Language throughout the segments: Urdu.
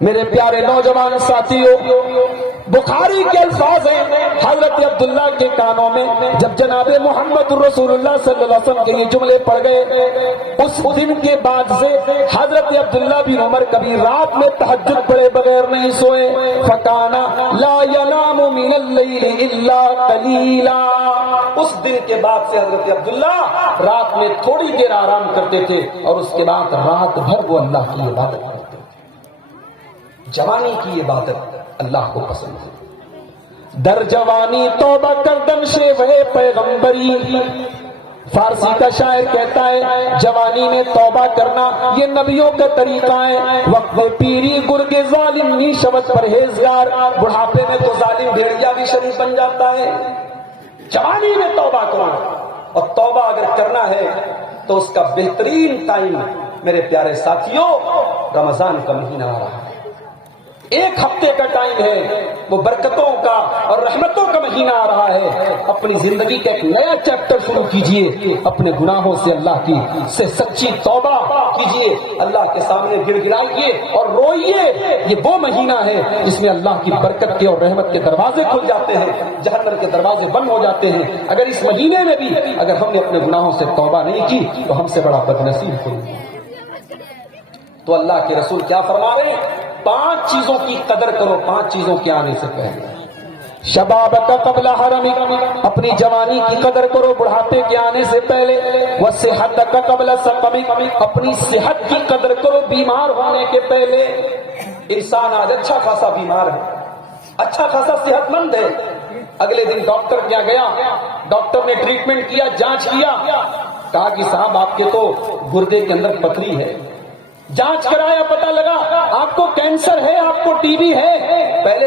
میرے پیارے نوجوان ساتھیوں، بخاری کے الفاظ ہیں حضرت عبداللہ کے کانوں میں جب جناب محمد رسول اللہ صلی اللہ علیہ وسلم کے یہ جملے پڑ گئے، اس دن کے بعد سے حضرت عبداللہ بن عمر کبھی رات میں تہجد پڑھے بغیر نہیں سوئے۔ فکانا لا ینام من اللیل الا قلیلا، اس دن کے بعد سے حضرت عبداللہ رات میں تھوڑی دیر آرام کرتے تھے اور اس کے بعد رات بھر وہ اللہ کی عبادت کرتے۔ جوانی کی عبادت اللہ کو پسند ہے۔ در جوانی توبہ کردن شیوہ پیغمبری، فارسی کا شاعر کہتا ہے جوانی میں توبہ کرنا یہ نبیوں کا طریقہ ہے۔ وقت پیری گرگ ظالم نی شبت پرہیزگار، بڑھاپے میں تو ظالم بھیڑیا بھی شریف بن جاتا ہے۔ جوانی میں توبہ کرو، اور توبہ اگر کرنا ہے تو اس کا بہترین ٹائم میرے پیارے ساتھیوں رمضان کا مہینہ آ رہا ہے۔ ایک ہفتے کا ٹائم ہے، وہ برکتوں کا اور رحمتوں کا مہینہ آ رہا ہے۔ اپنی زندگی کا ایک نیا چیپٹر شروع کیجئے، اپنے گناہوں سے اللہ کی سے سچی توبہ کیجئے، اللہ کے سامنے گڑ گڑائیے اور روئیے۔ یہ وہ مہینہ ہے جس میں اللہ کی برکت کے اور رحمت کے دروازے کھل جاتے ہیں، جہنم کے دروازے بند ہو جاتے ہیں۔ اگر اس مہینے میں بھی اگر ہم نے اپنے گناہوں سے توبہ نہیں کی تو ہم سے بڑا بدنصیب ہوگا۔ تو اللہ کے رسول کیا فرما رہے ہیں؟ 5 چیزوں کی قدر کرو 5 چیزوں کے آنے سے پہلے۔ شباب کا قبل حرم، اپنی جوانی کی قدر کرو بڑھاپے کے آنے سے پہلے۔ وصحت کا قبل سقم، اپنی صحت کی قدر کرو بیمار ہونے کے پہلے۔ انسان آج اچھا خاصا بیمار ہے، اچھا خاصا صحت مند ہے، اگلے دن ڈاکٹر کیا گیا، ڈاکٹر نے ٹریٹمنٹ کیا، جانچ کیا، کہا کہ صاحب آپ کے تو گردے کے اندر پتھری ہے۔ جانچ کرایا، پتہ لگا آپ کو کینسر ہے، آپ کو ٹی بی ہے۔ پہلے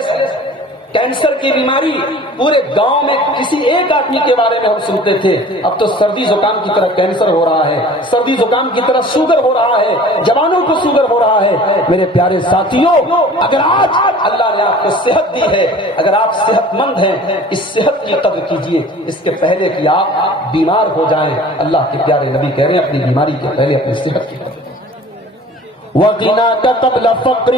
کینسر کی بیماری پورے گاؤں میں کسی ایک آدمی کے بارے میں ہم سنتے تھے، اب تو سردی زکام کی طرح کینسر ہو رہا ہے، سردی زکام کی طرح شوگر ہو رہا ہے، جوانوں کو شوگر ہو رہا ہے۔ میرے پیارے ساتھیوں، اگر آج اللہ نے آپ کو صحت دی ہے، اگر آپ صحت مند ہیں، اس صحت کی قدر کیجئے، اس کے پہلے کہ آپ بیمار ہو جائیں۔ اللہ کے پیارے نبی کہہ رہے ہیں اپنی بیماری کے پہلے اپنی صحت کی قدر۔ وغنا کا قبل فقر،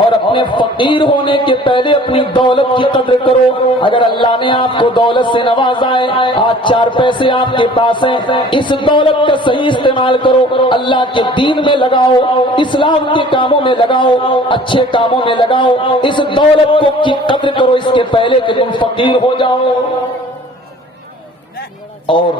اور اپنے فقیر ہونے کے پہلے اپنی دولت کی قدر کرو۔ اگر اللہ نے آپ کو دولت سے نوازا ہے، آج 4 پیسے آپ کے پاس ہیں، اس دولت کا صحیح استعمال کرو، اللہ کے دین میں لگاؤ، اسلام کے کاموں میں لگاؤ، اچھے کاموں میں لگاؤ۔ اس دولت کو کی قدر کرو اس کے پہلے کہ تم فقیر ہو جاؤ۔ اور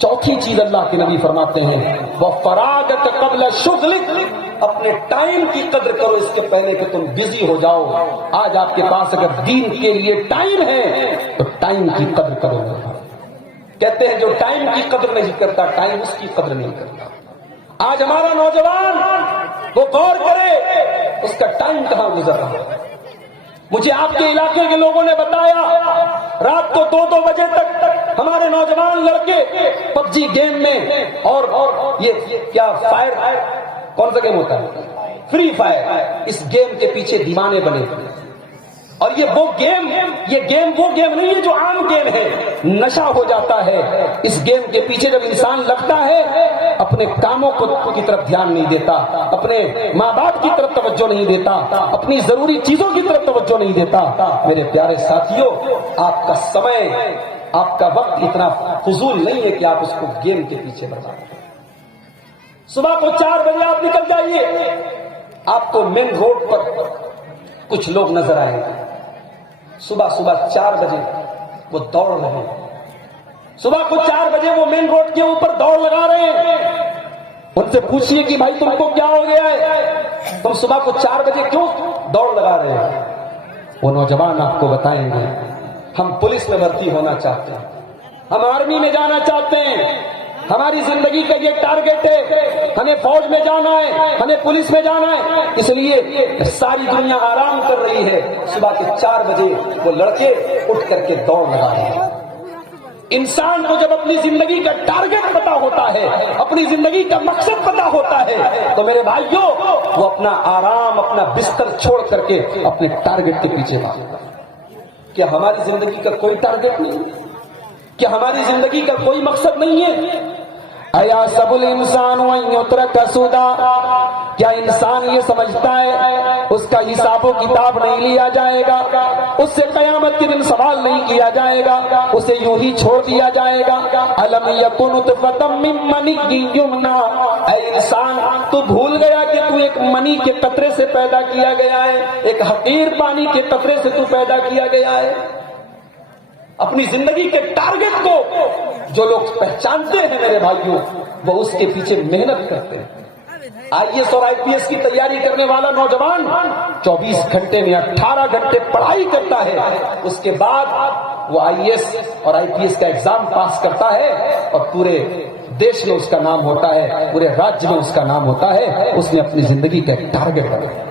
چوتھی چیز اللہ کے نبی فرماتے ہیں وَفَرَاغَكَ قَبْلَ شُغْلِكَ، اپنے ٹائم کی قدر کرو اس کے پہلے کہ تم بزی ہو جاؤ۔ آج آپ کے پاس اگر دین کے لیے ٹائم ہے تو ٹائم کی قدر کرو۔ کہتے ہیں جو ٹائم کی قدر نہیں کرتا ٹائم اس کی قدر نہیں کرتا۔ آج ہمارا نوجوان وہ غور کرے اس کا ٹائم کہاں گزر رہا ہے۔ مجھے آپ کے علاقے کے لوگوں نے بتایا رات کو 2-2 بجے تک ہمارے نوجوان لڑکے پب جی گیم میں اور یہ کیا فائر کون سا گیم ہوتا ہے، فری فائر، اس گیم کے پیچھے دیوانے بنے۔ اور یہ وہ گیم وہ گیم نہیں ہے جو عام گیم ہے، نشہ ہو جاتا ہے اس گیم کے پیچھے۔ جب انسان لگتا ہے اپنے کاموں کی طرف دھیان نہیں دیتا، اپنے ماں باپ کی طرف توجہ نہیں دیتا، اپنی ضروری چیزوں کی طرف توجہ نہیں دیتا۔ میرے پیارے ساتھیوں، آپ کا سمے، آپ کا وقت اتنا فضول نہیں ہے کہ آپ اس کو گیم کے پیچھے برباد کریں۔ صبح کو 4 بجے آپ نکل جائیے، آپ کو مین روڈ پر کچھ لوگ نظر آئیں گے، صبح 4 بجے وہ دوڑ رہے ہیں، صبح کو 4 بجے وہ مین روڈ کے اوپر دوڑ لگا رہے ہیں۔ ان سے پوچھئے کہ بھائی تم کو کیا ہو گیا ہے، تم صبح کو 4 بجے کیوں دوڑ لگا رہے ہیں؟ وہ نوجوان آپ کو بتائیں گے ہم پولیس میں بھرتی ہونا چاہتے ہیں، ہم آرمی میں جانا چاہتے ہیں، ہماری زندگی کا یہ ٹارگٹ ہے، ہمیں فوج میں جانا ہے، ہمیں پولیس میں جانا ہے۔ اس لیے ساری دنیا آرام کر رہی ہے، صبح کے 4 بجے وہ لڑکے اٹھ کر کے دوڑ لگا رہے ہیں۔ انسان کو جب اپنی زندگی کا ٹارگٹ پتا ہوتا ہے، اپنی زندگی کا مقصد پتا ہوتا ہے، تو میرے بھائیوں وہ اپنا آرام، اپنا بستر چھوڑ کر کے اپنے ٹارگٹ کے پیچھے بھاگتا ہے۔ کیا ہماری زندگی کا کوئی ٹارگٹ نہیں ہے؟ کیا ہماری زندگی کا کوئی مقصد نہیں ہے؟ اَيَحْسَبُ الْإِنسَانُ أَن يُتْرَكَ سُدًى، کیا انسان یہ سمجھتا ہے اس کا حساب و کتاب نہیں لیا جائے گا، اس سے قیامت کے دن سوال نہیں کیا جائے گا، اسے یوں ہی چھوڑ دیا جائے گا؟ الم یکن نطفۃ من منی یمنی، اے انسان تو بھول گیا کہ تو ایک منی کے قطرے سے پیدا کیا گیا ہے، ایک حقیر پانی کے قطرے سے تو پیدا کیا گیا ہے۔ اپنی زندگی کے ٹارگٹ کو جو لوگ پہچانتے ہیں میرے بھائیوں، وہ اس کے پیچھے محنت کرتے ہیں۔ آئی ایس اور آئی پی ایس کی تیاری کرنے والا نوجوان 24 گھنٹے میں 18 گھنٹے پڑھائی کرتا ہے، اس کے بعد وہ آئی ایس اور آئی پی ایس کا ایگزام پاس کرتا ہے اور پورے دیش میں اس کا نام ہوتا ہے، پورے راجیہ میں اس کا نام ہوتا ہے۔ اس نے اپنی زندگی کا ایک ٹارگٹ بنایا۔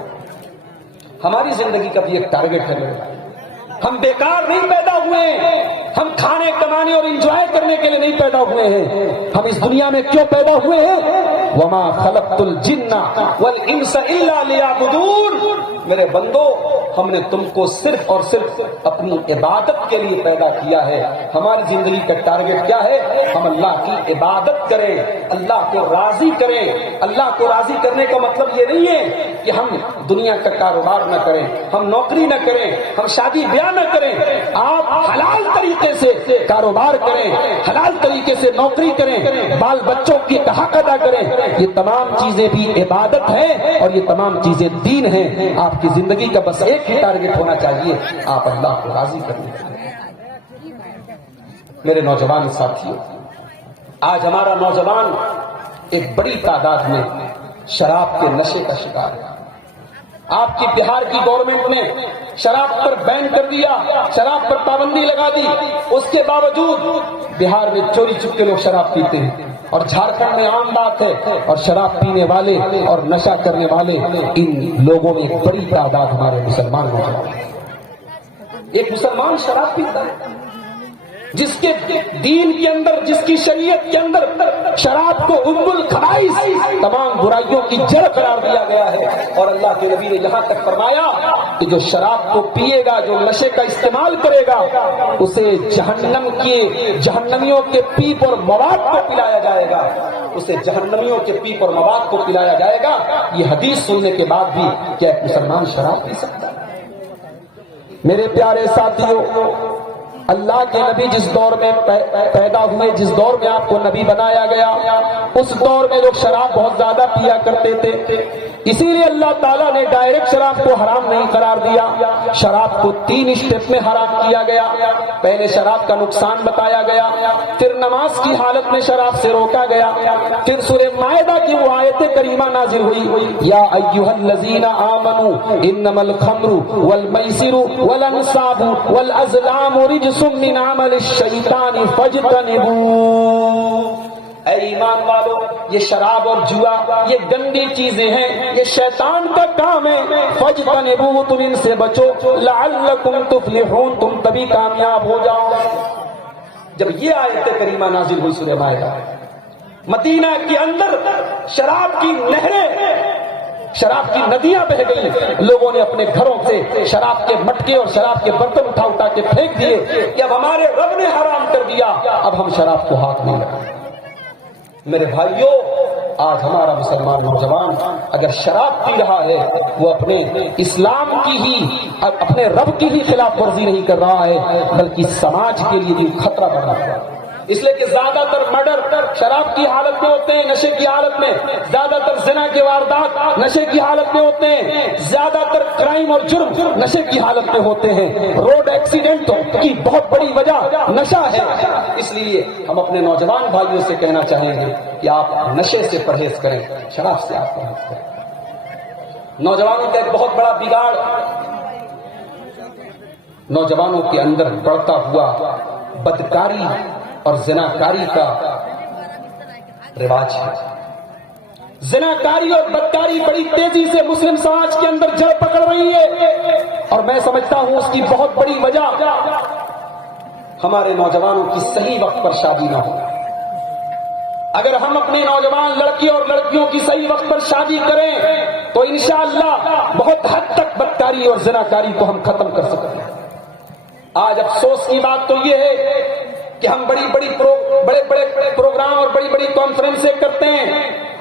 ہماری زندگی کا بھی ایک ٹارگٹ ہے۔ ہم بیکار نہیں پیدا ہوئے ہیں، ہم کھانے کمانے اور انجوائے کرنے کے لیے نہیں پیدا ہوئے ہیں۔ ہم اس دنیا میں کیوں پیدا ہوئے ہیں؟ وما خلقت الجن والانس الا لیعبدون، میرے بندو ہم نے تم کو صرف اور صرف اپنی عبادت کے لیے پیدا کیا ہے۔ ہماری زندگی کا ٹارگٹ کیا ہے؟ ہم اللہ کی عبادت کریں، اللہ کو راضی کریں۔ اللہ کو راضی کرنے کا مطلب یہ نہیں ہے کہ ہم دنیا کا کاروبار نہ کریں، ہم نوکری نہ کریں، ہم شادی بیاہ نہ کریں۔ آپ حلال طریقے سے کاروبار کریں، حلال طریقے سے نوکری کریں، بال بچوں کی حق ادا کریں۔ یہ تمام چیزیں بھی عبادت ہیں اور یہ تمام چیزیں دین ہیں۔ آپ کی زندگی کا بس ایک ہی ٹارگٹ ہونا چاہیے، آپ اللہ کو راضی کرنے کے لیے۔ میرے نوجوان ساتھیوں، آج ہمارا نوجوان ایک بڑی تعداد میں شراب کے نشے کا شکار ہے۔ آپ کی بہار کی گورنمنٹ نے شراب پر بین کر دیا، شراب پر پابندی لگا دی، اس کے باوجود بہار میں چوری چپکے لوگ شراب پیتے ہیں، اور جھارکھنڈ میں عام بات ہے، اور شراب پینے والے اور نشہ کرنے والے ان لوگوں میں ایک بڑی تعداد ہمارے مسلمان نوجوان ہیں۔ ایک مسلمان شراب پیتا ہے جس کے دین کے اندر، جس کی شریعت کے اندر شراب کو ام الخبائث، تمام برائیوں کی جڑ قرار دیا گیا ہے، اور اللہ کے نبی نے یہاں تک فرمایا کہ جو شراب کو پیے گا، جو نشے کا استعمال کرے گا، اسے جہنمیوں کے پیپ اور مواد کو پلایا جائے گا، اسے جہنمیوں کے پیپ اور مواد کو پلایا جائے گا۔ یہ حدیث سننے کے بعد بھی کیا ایک مسلمان شراب پی سکتا ہے؟ میرے پیارے ساتھیوں، اللہ کے نبی جس دور میں پیدا ہوئے، جس دور میں آپ کو نبی بنایا گیا، اس دور میں لوگ شراب بہت زیادہ پیا کرتے تھے، اسی لیے اللہ تعالیٰ نے ڈائریکٹ شراب کو حرام نہیں قرار دیا، شراب کو 3 اسٹیپ میں حرام کیا گیا۔ پہلے شراب کا نقصان بتایا گیا، پھر نماز کی حالت میں شراب سے روکا گیا، پھر سورہ مائدہ کی وہ آیت کریمہ نازل ہوئی، یا ایھا الذین آمنوا انما الخمر والمیسر والانصاب والازلام رجس من عمل الشیطان فاجتنبوہ۔ اے ایمان والو، یہ شراب اور جوا یہ گندی چیزیں ہیں، یہ شیطان کا کام ہے، فاجتنبوہ، تم ان سے بچو، لعلکم تفلحون، تم تبھی کامیاب ہو جاؤ۔ جب یہ آیت کریمہ نازل ہوئی سورہ مائدہ، مدینہ کے اندر شراب کی نہریں، شراب کی ندیاں بہہ گئی، لوگوں نے اپنے گھروں سے شراب کے مٹکے اور شراب کے برتن اٹھا اٹھا کے پھینک دیے کہ اب ہمارے رب نے حرام کر دیا، اب ہم شراب کو ہاتھ نہیں لگائیں۔ میرے بھائیوں، آج ہمارا مسلمان نوجوان اگر شراب پی رہا ہے، وہ اپنے اسلام کی ہی، اپنے رب کی ہی خلاف ورزی نہیں کر رہا ہے، بلکہ سماج کے لیے بھی خطرہ بنا ہوا ہے۔ اس لیے کہ زیادہ تر مرڈر شراب کی حالت میں ہوتے ہیں، نشے کی حالت میں، زیادہ تر زنا کے واردات نشے کی حالت میں ہوتے ہیں، زیادہ تر کرائم اور جرم نشے کی حالت میں ہوتے ہیں، روڈ ایکسیڈنٹ کی بہت بڑی وجہ نشہ ہے۔ اس لیے ہم اپنے نوجوان بھائیوں سے کہنا چاہیں گے کہ آپ نشے سے پرہیز کریں، شراب سے آپ پرہیز کریں۔ نوجوانوں کا ایک بہت بڑا بگاڑ نوجوانوں کے اندر بڑھتا ہوا بدکاری اور زناکاری کا رواج ہے۔ زناکاری اور بدکاری بڑی تیزی سے مسلم سماج کے اندر جڑ پکڑ رہی ہے، اور میں سمجھتا ہوں اس کی بہت بڑی وجہ ہمارے نوجوانوں کی صحیح وقت پر شادی نہ ہو۔ اگر ہم اپنے نوجوان لڑکی اور لڑکیوں کی صحیح وقت پر شادی کریں تو انشاءاللہ بہت حد تک بدکاری اور زناکاری کو ہم ختم کر سکتے ہیں۔ آج افسوس کی بات تو یہ ہے کہ ہم بڑے بڑے پروگرام اور بڑی بڑی کانفرنسیں کرتے ہیں،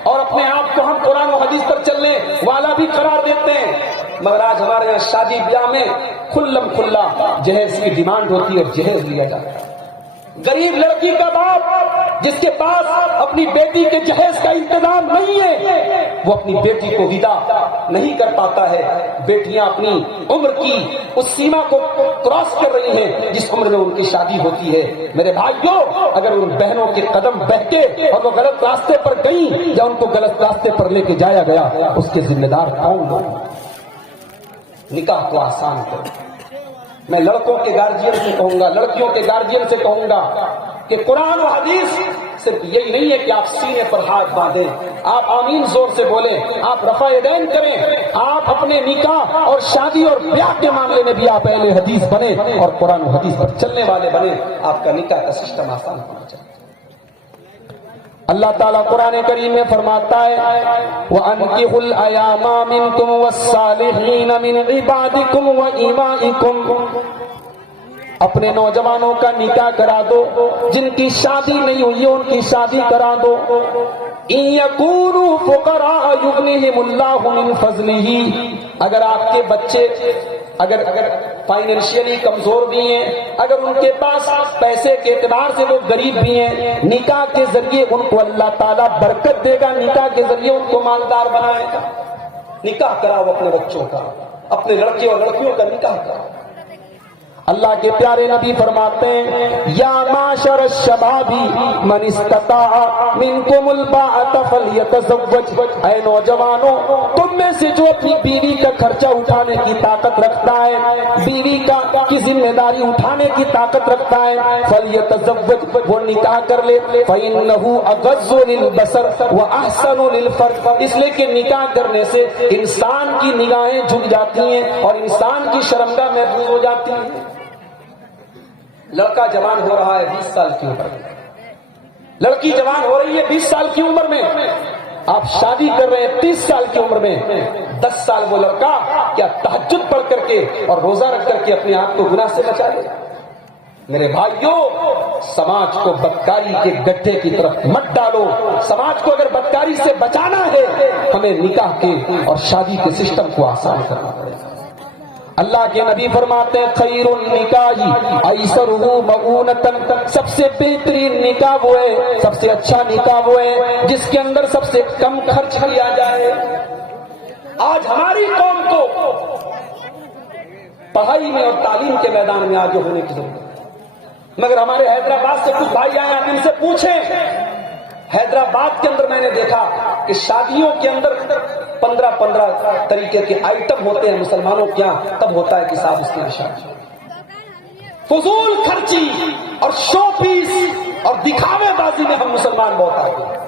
اور اپنے آپ کو ہم قرآن و حدیث پر چلنے والا بھی قرار دیتے ہیں، مگر آج ہمارے یہاں شادی بیاہ میں کھلم کھلا جہیز کی ڈیمانڈ ہوتی ہے اور جہیز لیا جاتا ہے۔ غریب لڑکی کا باپ جس کے پاس اپنی بیٹی کے جہیز کا انتظام نہیں ہے، وہ اپنی بیٹی کو ودا نہیں کر پاتا ہے۔ بیٹیاں اپنی عمر کی اس سیما کو کراس کر رہی ہیں جس عمر میں ان کی شادی ہوتی ہے۔ میرے بھائیوں، اگر ان بہنوں کے قدم بہکے اور وہ غلط راستے پر گئیں یا ان کو غلط راستے پر لے کے جایا گیا، اس کے ذمہ دار کون لوگ؟ نکاح کو آسان کرو۔ میں لڑکوں کے گارجین سے کہوں گا، لڑکیوں کے گارجین سے کہوں گا کہ قرآن و حدیث صرف یہی نہیں ہے کہ آپ سینے پر ہاتھ باندھیں، آپ آمین زور سے بولیں، آپ رفع یدین کریں، آپ اپنے نکاح اور شادی اور بیاہ کے معاملے میں بھی آپ اہل حدیث بنیں اور قرآن و حدیث پر چلنے والے بنیں، آپ کا نکاح کا سسٹم آسان ہونا چاہیے۔ اللہ تعالیٰ قرآن کریم میں فرماتا ہے وَأَنكِحُوا الْأَيَامَ مِنكُمْ وَالصَّالِحِينَ مِنْ عِبَادِكُمْ وَإِمَائِكُمْ، اپنے نوجوانوں کا نکاح کرا دو، جن کی شادی نہیں ہوئی ہے ان کی شادی کرا دو۔ إِن يَكُونُوا فُقَرَاءَ يُغْنِهِمُ اللَّهُ مِنْ فَضْلِهِ، اگر آپ کے بچے اگر فائنینشیلی کمزور بھی ہیں، اگر ان کے پاس پیسے کے اعتبار سے وہ غریب بھی ہیں، نکاح کے ذریعے ان کو اللہ تعالیٰ برکت دے گا، نکاح کے ذریعے ان کو مالدار بنائے گا۔ نکاح کراؤ اپنے بچوں کا، اپنے لڑکے اور لڑکیوں کا نکاح کراؤ۔ اللہ کے پیارے نبی فرماتے ہیں یا معاشر الشباب من استطاع منکم الباءة فلیتزوج، اے نوجوانوں تم میں سے جو اپنی بیوی کا خرچہ اٹھانے کی طاقت رکھتا ہے، بیوی کی ذمہ داری اٹھانے کی طاقت رکھتا ہے، فلیتزوج، وہ نکاح کر لے، فإنه اغض للبصر واحسن للفرج، اس لیے کہ نکاح کرنے سے انسان کی نگاہیں جھک جاتی ہیں اور انسان کی شرمگاہ محفوظ ہو جاتی ہے۔ لڑکا جوان ہو رہا ہے 20 سال کی عمر میں، لڑکی جوان ہو رہی ہے 20 سال کی عمر میں، آپ شادی کر رہے ہیں 30 سال کی عمر میں، 10 سال وہ لڑکا کیا تہجد پڑھ کر کے اور روزہ رکھ کر کے اپنے آپ کو گناہ سے بچا لے؟ میرے بھائیوں، سماج کو بدکاری کے گڈھے کی طرف مت ڈالو۔ سماج کو اگر بدکاری سے بچانا ہے ہمیں نکاح کے اور شادی کے سسٹم کو آسان کرنا پڑے گا۔ اللہ کے نبی فرماتے ہیں خیر النکاح ایسرہ مؤونۃ، سب سے بہترین نکاح وہ ہے، سب سے اچھا نکاح وہ ہے جس کے اندر سب سے کم خرچ کیا جائے۔ آج ہماری قوم کو پڑھائی میں اور تعلیم کے میدان میں آگے ہونے کی ضرورت ہے، مگر ہمارے حیدرآباد سے کچھ بھائی آئے، آپ ان سے پوچھیں، حیدرآباد کے اندر میں نے دیکھا کہ شادیوں کے اندر 15 طریقے کے آئٹم ہوتے ہیں، مسلمانوں کے یہاں تب ہوتا ہے کہ صاحب اس کی شادی، فضول خرچی اور شو پیس اور دکھاوے بازی میں ہم مسلمان بہت آگے ہیں۔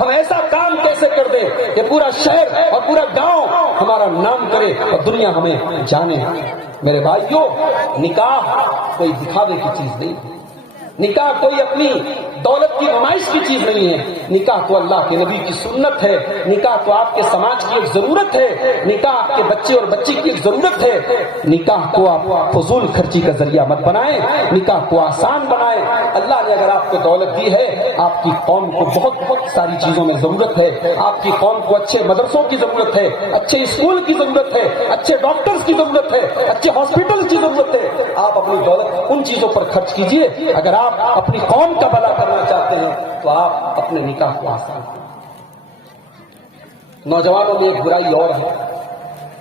ہم ایسا کام کیسے کر دیں کہ پورا شہر اور پورا گاؤں ہمارا نام کرے اور دنیا ہمیں جانے۔ میرے بھائیوں، نکاح کوئی دکھاوے کی چیز نہیں ہے، نکاح کوئی اپنی دولت کی نمائش کی چیز نہیں ہے، نکاح تو اللہ کے نبی کی سنت ہے، نکاح تو آپ کے سماج کی ایک ضرورت ہے، نکاح آپ کے بچے اور بچی کی ایک ضرورت ہے۔ نکاح کو آپ فضول خرچی کا ذریعہ مت بنائیں، نکاح کو آسان بنائیں۔ اللہ نے اگر آپ کو دولت دی ہے، آپ کی قوم کو بہت ساری چیزوں میں ضرورت ہے، آپ کی قوم کو اچھے مدرسوں کی ضرورت ہے، اچھے اسکول کی ضرورت ہے، اچھے ڈاکٹرز کی ضرورت ہے، اچھے ہاسپٹل کی ضرورت ہے۔ آپ اپنی دولت ان چیزوں پر خرچ کیجئے۔ اگر آپ اپنی قوم کا بھلا کرنا چاہتے ہیں تو آپ اپنے نکاح کو آسان کریں۔ نوجوانوں میں ایک برائی اور ہے،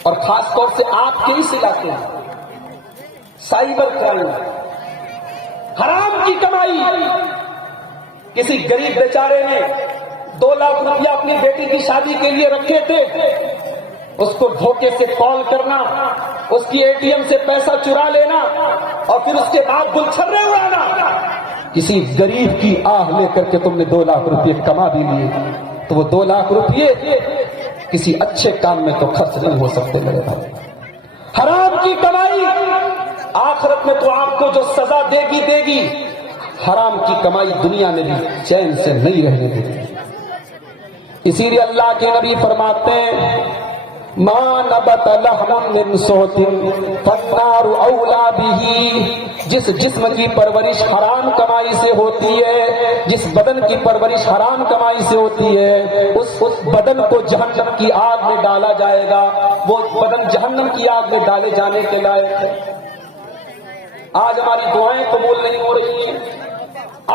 اور خاص طور سے آپ کے اس علاقے میں سائبر کرائم، حرام کی کمائی۔ کسی غریب بیچارے نے 2 لاکھ روپیہ اپنی بیٹی کی شادی کے لیے رکھے تھے، اس کو دھوکے سے کال کرنا، اس کی ATM سے پیسہ چرا لینا اور پھر اس کے بعد گلچھرے اڑانا۔ کسی غریب کی آہ لے کر کے تم نے 2 لاکھ روپے کما بھی لیے، تو وہ 2 لاکھ روپے کسی اچھے کام میں تو خرچ نہیں ہو سکتے میرے بھائی۔ حرام کی کمائی آخرت میں تو آپ کو جو سزا دے گی، حرام کی کمائی دنیا میں بھی چین سے نہیں رہنے دے گی۔ اسی لیے اللہ کے نبی فرماتے ہیں ما نبت لحم من صوت فالنار اولا به، جس جسم کی پرورش حرام کمائی سے ہوتی ہے، جس بدن کی پرورش حرام کمائی سے ہوتی ہے، اس بدن کو جہنم کی آگ میں ڈالا جائے گا، وہ بدن جہنم کی آگ میں ڈالے جانے کے لائق ہے۔ آج ہماری دعائیں قبول نہیں ہو رہی ہیں،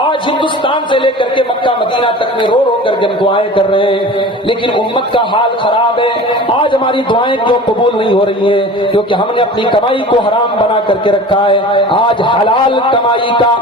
آج ہندوستان سے لے کر کے مکہ مدینہ تک میں رو رو کر کے ہم دعائیں کر رہے ہیں، لیکن امت کا حال خراب ہے۔ آج ہماری دعائیں کیوں قبول نہیں ہو رہی ہیں؟ کیونکہ ہم نے اپنی کمائی کو حرام بنا کر کے رکھا ہے۔ آج حلال کمائی کا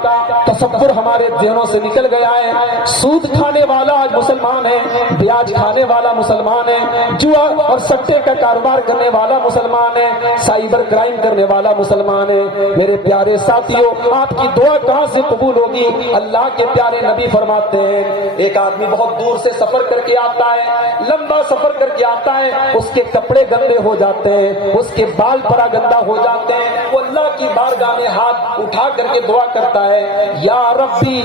تصور ہمارے ذہنوں سے نکل گیا ہے۔ سود کھانے والا آج مسلمان ہے، بیاج کھانے والا مسلمان ہے، جوا اور سٹے کا کاروبار کرنے والا مسلمان ہے، سائبر کرائم کرنے والا مسلمان ہے۔ میرے پیارے ساتھیوں، آپ کی دعا کہاں سے قبول ہوگی؟ اللہ کے پیارے نبی فرماتے ہیں، ایک آدمی بہت دور سے سفر کر کے آتا ہے، لمبا سفر کر کے آتا ہے، اس کے کپڑے گندے ہو جاتے ہیں، اس کے بال پرا گندا ہو جاتے ہیں، وہ اللہ کی بارگاہ میں ہاتھ اٹھا کر کے دعا کرتا ہے، یا ربی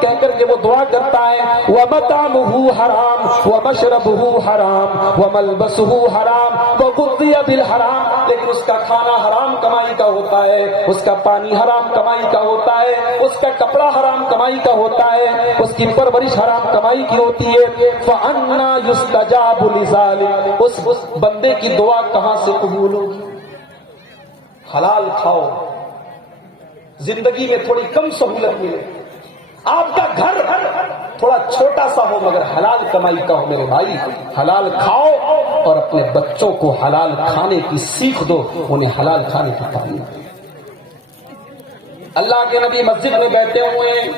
کہہ کر کے وہ دعا کرتا ہے، وَمَطْعَمُهُ حرام وَمَشْرَبُهُ حرام وَمَلْبَسُهُ حرام وَغُذِّيَ بِالْحرام، لیکن اس کا کھانا حرام کمائی کا ہوتا ہے، اس کا پانی حرام کمائی کا ہوتا ہے، اس کا کپڑا حرام کمائی کا ہوتا ہے، اس کی پرورش حرام کمائی کی ہوتی ہے۔ فَأَنَّا يُسْتَجَابُ لِذَلِكَ، اس بندے کی دعا کہاں سے قبول ہوگی؟ حلال کھاؤ، زندگی میں تھوڑی کم سہولت ملے، آپ کا گھر تھوڑا چھوٹا سا ہو مگر حلال کمائی کا ہو۔ میرے بھائی، حلال کھاؤ اور اپنے بچوں کو حلال کھانے کی سیکھ دو، انہیں حلال کھانے کی تعلیم دو۔ اللہ کے نبی مسجد میں بیٹھے ہوئے ہیں،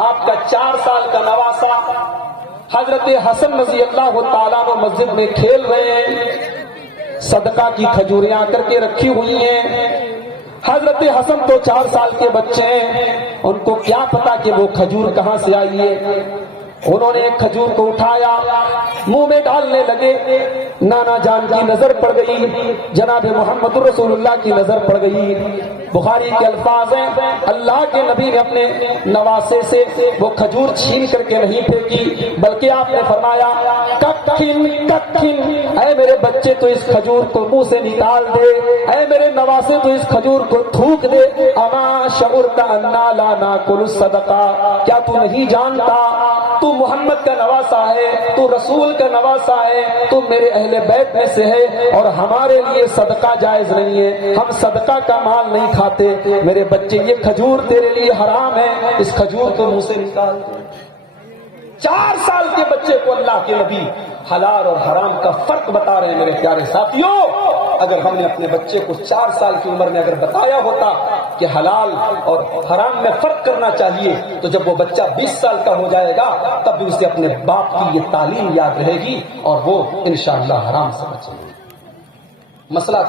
آپ کا 4 سال کا نواسا حضرت حسن رضی اللہ تعالیٰ عنہ مسجد میں کھیل رہے ہیں، صدقہ کی کھجوریں آ کر کے رکھی ہوئی ہیں۔ حضرت حسن تو 4 سال کے بچے ہیں، ان کو کیا پتا کہ وہ کھجور کہاں سے آئی ہے۔ انہوں نے ایک کھجور کو اٹھایا، منہ میں ڈالنے لگے، نانا جان کی نظر پڑ گئی، جناب محمد رسول اللہ کی نظر پڑ گئی۔ بخاری کے الفاظ ہیں، اللہ کے نبی نے اپنے نواسے سے وہ کھجور چھین کر کے نہیں پھینکی، بلکہ آپ نے فرمایا، ککھن ککھن، اے میرے بچے تو اس کھجور کو منہ سے نکال دے، اے میرے نواسے تو اس کھجور کو تھوک دے۔ اما شعرت انا لا ناکل الصدقہ، کیا تو نہیں جانتا تو محمد کا نواسا ہے، تو رسول کا نواسا ہے، تو میرے اہل بیت میں سے ہے، اور ہمارے لیے صدقہ جائز نہیں ہے، ہم صدقہ کا مال نہیں کھاتے۔ میرے بچے، یہ کھجور تیرے لیے حرام ہے، اس کھجور کو منہ سے نکال دے۔ 4 سال کے بچے کو اللہ کے نبی حلال اور حرام کا فرق بتا رہے ہیں۔ میرے پیارے ساتھیوں، اگر ہم نے اپنے بچے کو 4 سال کی عمر میں اگر بتایا ہوتا کہ حلال اور حرام میں فرق کرنا چاہیے، تو جب وہ بچہ 20 سال کا ہو جائے گا تب بھی اسے اپنے باپ کی یہ تعلیم یاد رہے گی اور وہ انشاءاللہ حرام سے بچے گا۔ مسئلہ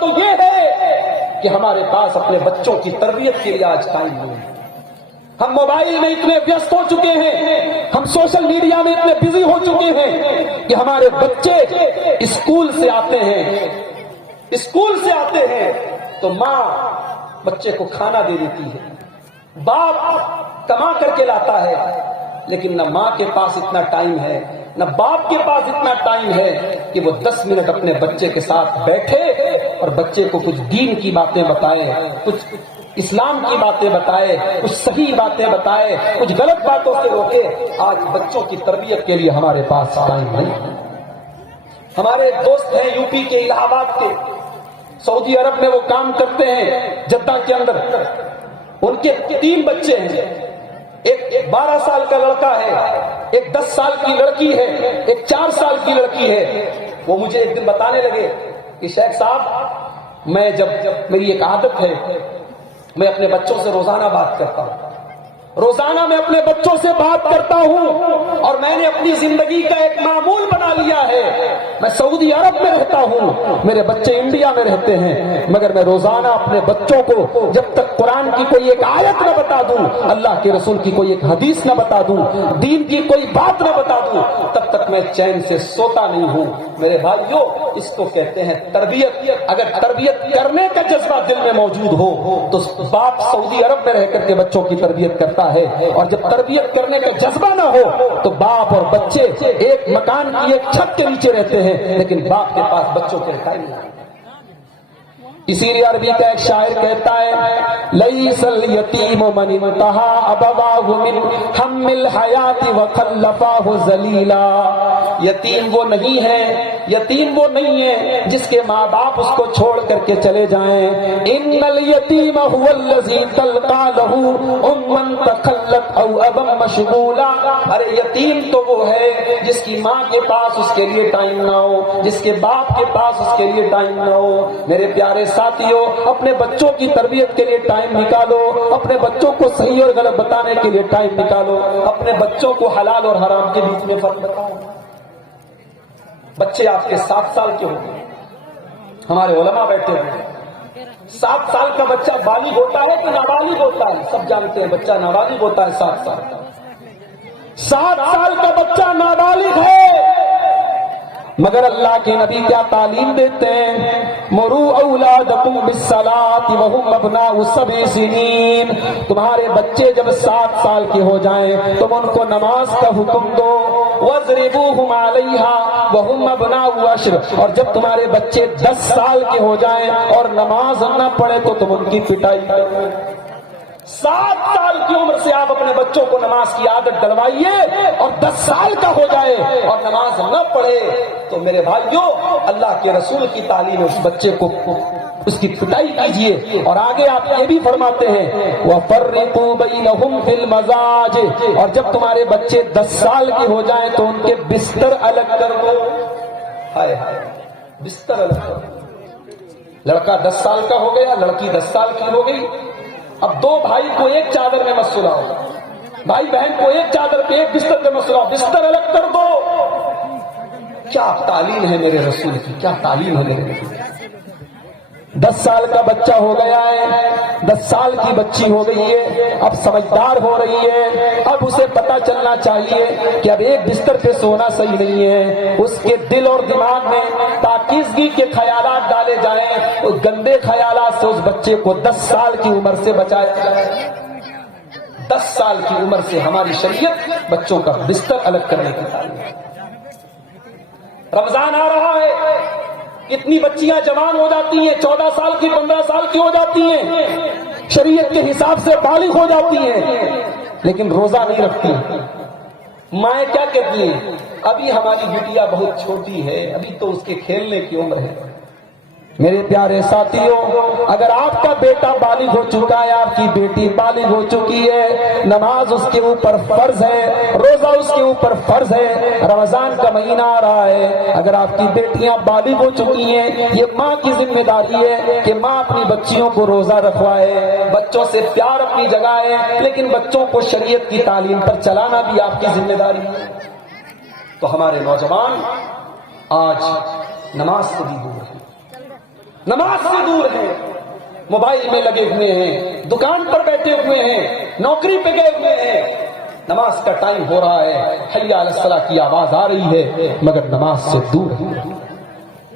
تو یہ ہے کہ ہمارے پاس اپنے بچوں کی تربیت کے لیے آج ٹائم نہیں ہے۔ ہم موبائل میں اتنے ویست ہو چکے ہیں، ہم سوشل میڈیا میں اتنے بزی ہو چکے ہیں کہ ہمارے بچے اسکول سے آتے ہیں تو ماں بچے کو کھانا دے دیتی ہے، باپ کما کر کے لاتا ہے، لیکن نہ ماں کے پاس اتنا ٹائم ہے، نہ باپ کے پاس اتنا ٹائم ہے کہ وہ 10 منٹ اپنے بچے کے ساتھ بیٹھے اور بچے کو کچھ دین کی باتیں بتائے، کچھ اسلام کی باتیں بتائے، کچھ صحیح باتیں بتائے، کچھ غلط باتوں سے روکے۔ آج بچوں کی تربیت کے لیے ہمارے پاس ٹائم نہیں ہے۔ ہمارے دوست ہیں یو پی کے، الہ آباد کے، سعودی عرب میں وہ کام کرتے ہیں، جدہ کے اندر، ان کے 3 بچے ہیں، ایک 12 سال کا لڑکا ہے، ایک 10 سال کی لڑکی ہے، ایک 4 سال کی لڑکی ہے۔ وہ مجھے ایک دن بتانے لگے کہ شیخ صاحب، میں جب میری ایک عادت ہے، میں اپنے بچوں سے روزانہ بات کرتا ہوں، روزانہ میں اپنے بچوں سے بات کرتا ہوں، اور میں نے اپنی زندگی کا ایک معمول بنا لیا ہے میں سعودی عرب میں رہتا ہوں، میرے بچے انڈیا میں رہتے ہیں، مگر میں روزانہ اپنے بچوں کو جب تک قرآن کی کوئی ایک آیت نہ بتا دوں، اللہ کے رسول کی کوئی ایک حدیث نہ بتا دوں، دین کی کوئی بات نہ بتا دوں، تب تک میں چین سے سوتا نہیں ہوں۔ میرے بھائیو، اس کو کہتے ہیں تربیت۔ اگر تربیت کرنے کا جذبہ دل میں موجود ہو تو باپ سعودی عرب میں رہ کر کے بچوں کی تربیت کرتا ہے، اور جب تربیت کرنے کا جذبہ نہ ہو تو باپ اور بچے ایک مکان کی ایک چھت کے نیچے رہتے ہیں، لیکن باپ کے پاس بچوں کے ٹائم نہیں۔ اسی لیے عربی کا ایک شاعر کہتا ہے لیس الیتیم من انتہا ابواہ من ہم الحیات وخلفاہ ذلیلا۔ یتیم وہ نہیں ہے جس کے ماں باپ اس کو چھوڑ کر کے چلے جائیں۔ ان الیتیم هو الذی تلقى له اما تخلت او ابا مشغولا۔ ارے یتیم تو وہ ہے جس کی ماں کے پاس اس کے لیے ٹائم نہ ہو، جس کے باپ کے پاس اس کے لیے ٹائم نہ ہو۔ میرے پیارے ساتھیوں، اپنے بچوں کی تربیت کے لیے ٹائم نکالو، اپنے بچوں کو صحیح اور غلط بتانے کے لیے ٹائم نکالو، اپنے بچوں کو حلال اور حرام کے بیچ میں فرق بتاؤ۔ بچے آپ کے 7 سال کے ہوں گے، ہمارے علماء بیٹھے ہوئے ہیں، 7 سال کا بچہ بالغ ہوتا ہے کہ نابالغ ہوتا ہے؟ سب جانتے ہیں بچہ نابالغ ہوتا ہے 7 سال کا۔ 7 سال کا بچہ نابالغ ہے، مگر اللہ کے نبی کیا تعلیم دیتے ہیں؟ مروا اولادکم بالصلاۃ وهم ابناء 7 سنین۔ تمہارے بچے جب 7 سال کے ہو جائیں تم ان کو نماز کا حکم دو۔ واضربوہم علیہا وهم ابناء 10۔ اور جب تمہارے بچے 10 سال کے ہو جائیں اور نماز نہ پڑھے تو تم ان کی پٹائی کرو۔ 7 سال کی عمر سے آپ اپنے بچوں کو نماز کی عادت ڈلوائیے، اور 10 سال کا ہو جائے اور نماز نہ پڑھے تو میرے بھائیوں، اللہ کے رسول کی تعلیم اس بچے کو اس کی پٹائی کیجیے۔ اور آگے آپ یہ بھی فرماتے ہیں وَفَرِّقُوا بَيْنَهُمْ فِي الْمَضَاجِ۔ اور جب تمہارے بچے 10 سال کے ہو جائیں تو ان کے بستر الگ کر دو۔ ہائے ہائے، بستر الگ کر دو۔ لڑکا 10 سال کا ہو گیا، لڑکی 10 سال کی ہو گئی، اب 2 بھائی کو ایک چادر میں مت سلاؤ، بھائی بہن کو ایک چادر پہ ایک بستر پہ مت سلاؤ، بستر الگ کر دو۔ کیا تعلیم ہے میرے رسول کی، کیا تعلیم ہے میرے رسول کی۔ 10 سال کا بچہ ہو گیا ہے، 10 سال کی بچی ہو گئی ہے، اب سمجھدار ہو رہی ہے، اب اسے پتا چلنا چاہیے کہ اب ایک بستر پہ سونا صحیح نہیں ہے۔ اس کے دل اور دماغ میں پاکیزگی کے خیالات ڈالے جائیں، اس گندے خیالات سے اس بچے کو 10 سال کی عمر سے بچایا جائے۔ 10 سال کی عمر سے ہماری شریعت بچوں کا بستر الگ کرنے کی تعلیم ہے۔ رمضان آ رہا ہے، کتنی بچیاں جوان ہو جاتی ہیں، 14 سال کی 15 سال کی ہو جاتی ہیں، شریعت کے حساب سے بالغ ہو جاتی ہیں، لیکن روزہ نہیں رکھتی۔ مائیں کیا کہتی ہیں؟ ابھی ہماری بٹیا بہت چھوٹی ہے، ابھی تو اس کے کھیلنے کی عمر ہے۔ میرے پیارے ساتھیوں، اگر آپ کا بیٹا بالغ ہو چکا ہے، آپ کی بیٹی بالغ ہو چکی ہے، نماز اس کے اوپر فرض ہے، روزہ اس کے اوپر فرض ہے، رمضان کا مہینہ آ رہا ہے، اگر آپ کی بیٹیاں بالغ ہو چکی ہیں، یہ ماں کی ذمہ داری ہے کہ ماں اپنی بچیوں کو روزہ رکھوائے۔ بچوں سے پیار اپنی جگہ ہے، لیکن بچوں کو شریعت کی تعلیم پر چلانا بھی آپ کی ذمہ داری ہے۔ تو ہمارے نوجوان آج نماز سے بھی دور ہیں، نماز سے دور ہیں، موبائل میں لگے ہوئے ہیں، دکان پر بیٹھے ہوئے ہیں، نوکری پہ گئے ہوئے ہیں، نماز کا ٹائم ہو رہا ہے، حی علی الصلاۃ کی آواز آ رہی ہے، مگر نماز سے دور ہیں۔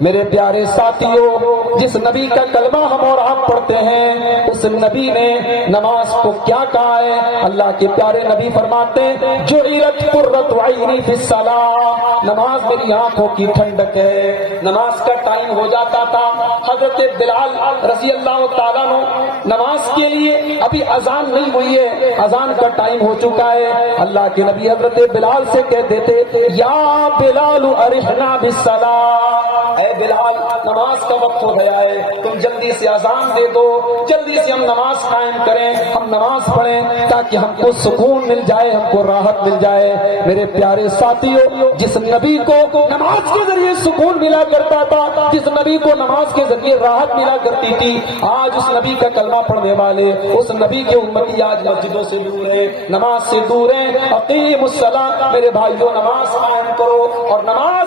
میرے پیارے ساتھیوں، جس نبی کا کلمہ ہم اور آپ پڑھتے ہیں، اس نبی نے نماز کو کیا کہا ہے؟ اللہ کے پیارے نبی فرماتے ہیں جعلت قرۃ عینی فی الصلاۃ، نماز میری آنکھوں کی ٹھنڈک ہے۔ نماز کا ٹائم ہو جاتا تھا، حضرت بلال رضی اللہ تعالیٰ عنہ نماز کے لیے ابھی اذان نہیں ہوئی ہے، اذان کا ٹائم ہو چکا ہے، اللہ کے نبی حضرت بلال سے کہتے تھے یا بلال ارحنا بالصلاۃ، اے بلال نماز کا وقت ہو گیا ہے، تم جلدی سے اذان دے دو، جلدی سے ہم نماز قائم کریں، ہم نماز پڑھیں تاکہ ہم کو سکون مل جائے، ہم کو راحت مل جائے۔ میرے پیارے ساتھیوں، جس نبی کو نماز کے ذریعے سکون ملا کرتا تھا، جس نبی کو نماز کے ذریعے راحت ملا کرتی تھی، آج اس نبی کا کلمہ پڑھنے والے، اس نبی کے امتی آج مسجدوں سے دور ہیں، نماز سے دور ہیں۔ اقیموا الصلاۃ، میرے بھائیوں نماز قائم کرو، اور نماز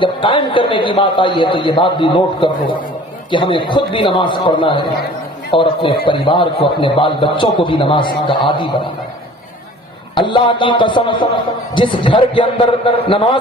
جب قائم کرنے کی بات آئی ہے تو یہ بات بھی نوٹ کر لو کہ ہمیں خود بھی نماز پڑھنا ہے اور اپنے پریوار کو، اپنے بال بچوں کو بھی نماز کا عادی بنانا ہے۔ اللہ کی قسم، جس گھر کے اندر نماز